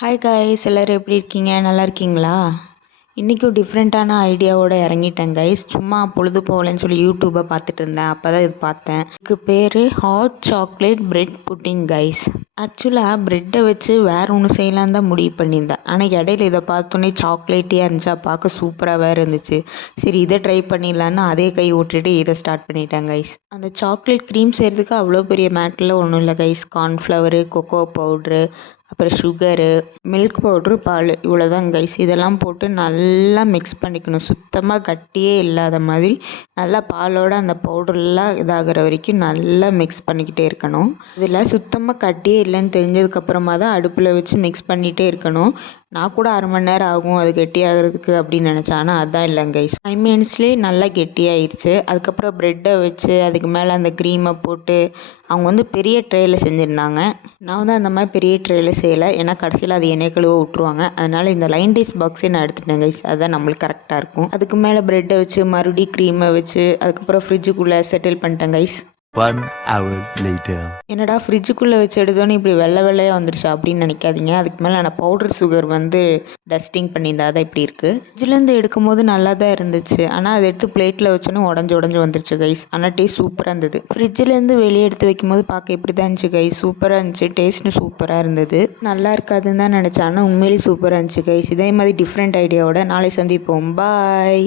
Hi guys, எல்லோரும் எப்படி இருக்கீங்க? நல்லா இருக்கீங்களா? இன்றைக்கும் டிஃப்ரெண்ட்டான ஐடியாவோட இறங்கிட்டேன் கைஸ். சும்மா பொழுது போகலன்னு சொல்லி யூடியூப்பை பார்த்துட்டு இருந்தேன். அப்போ தான் இது பார்த்தேன். இதுக்கு பேர் hot chocolate bread pudding guys. ஆக்சுவலாக ப்ரெட்டை வச்சு வேறு ஒன்று செய்யலான்னு தான் முடிவு பண்ணியிருந்தேன். ஆனால் இடையில இதை பார்த்தோன்னே சாக்லேட்டியாக இருந்துச்சா, பார்க்க சூப்பராக வேறு இருந்துச்சு. சரி, இதை ட்ரை பண்ணிடலான்னு அதே கை விட்டுட்டு இதை ஸ்டார்ட் பண்ணிட்டேன் கைஸ். அந்த சாக்லேட் க்ரீம் செய்கிறதுக்கு அவ்வளோ பெரிய மேட்டில் ஒன்றும் இல்லை கைஸ். கார்ன்ஃப்ளவரு, கொக்கோ பவுட்ரு, அப்புறம் சுகரு, மில்க் பவுட்ரு, பால், இவ்வளோதான் கைஸ். இதெல்லாம் போட்டு நல்லா மிக்ஸ் பண்ணிக்கணும். சுத்தமாக கட்டியே இல்லாத மாதிரி நல்லா பாலோட அந்த பவுடர்லாம் இதாகிற வரைக்கும் நல்லா மிக்ஸ் பண்ணிக்கிட்டே இருக்கணும். இதில் சுத்தமாக கட்டியே இல்லைன்னு தெரிஞ்சதுக்கப்புறமா தான் அடுப்பில் வச்சு மிக்ஸ் பண்ணிகிட்டே இருக்கணும். நான் கூட 1/2 மணி நேரம் ஆகும் அது கெட்டியாகிறதுக்கு அப்படின்னு நினச்சேன். ஆனால் அதான் இல்லைங்க கைஸ், 5 மினிட்ஸ்லேயே நல்லா கெட்டியாயிருச்சு. அதுக்கப்புறம் ப்ரெட்டை வச்சு அதுக்கு மேலே அந்த க்ரீமை போட்டு அவங்க வந்து பெரிய ட்ரேயில் செஞ்சுருந்தாங்க. நான் வந்து அந்த மாதிரி பெரிய ட்ரேயில் செய்யலை. ஏன்னா கடைசியில் அது எண்ணெய் கழுவ விட்ருவாங்க. அதனால் இந்த லைன் ரைஸ் பாக்ஸே நான் எடுத்துட்டேன் கைஸ். அதுதான் நம்மளுக்கு கரெக்டாக இருக்கும். அதுக்கு மேலே ப்ரெட்டை வச்சு மறுபடியும் க்ரீமை வச்சு அதுக்கப்புறம் ஃப்ரிட்ஜுக்குள்ளே செட்டில் பண்ணிட்டேன் கைஸ். 1 hour later. என்னடா ஃப்ரிட்ஜுக்குள்ளே வச்சு எடுத்தோன்னே இப்படி வெள்ளையாக வந்துருச்சா அப்படின்னு நினைக்காதீங்க. அதுக்கு மேலே நான் பவுடர் சுகர் வந்து டஸ்டிங் பண்ணியிருந்தா தான் இப்படி இருக்குது. ஃப்ரிட்ஜிலேருந்து எடுக்கும் போது நல்லா தான் இருந்துச்சு. ஆனால் அதை எடுத்து பிளேட்டில் வச்சோன்னே உடஞ்சி வந்துருச்சு கைஸ். ஆனால் டேஸ்ட் சூப்பராக இருந்தது. ஃப்ரிட்ஜிலேருந்து வெளியே எடுத்து வைக்கும் போது பார்க்க இப்படி தான் இருந்துச்சு கைஸ். சூப்பராக இருந்துச்சு. டேஸ்ட்டும் சூப்பராக இருந்தது. நல்லா இருக்காதுன்னு தான் நினச்சேன். ஆனால் உண்மையிலேயே சூப்பராக இருந்துச்சு கைஸ். இதே மாதிரி டிஃப்ரெண்ட் ஐடியாவோட நாளை சந்திப்போம். பாய்.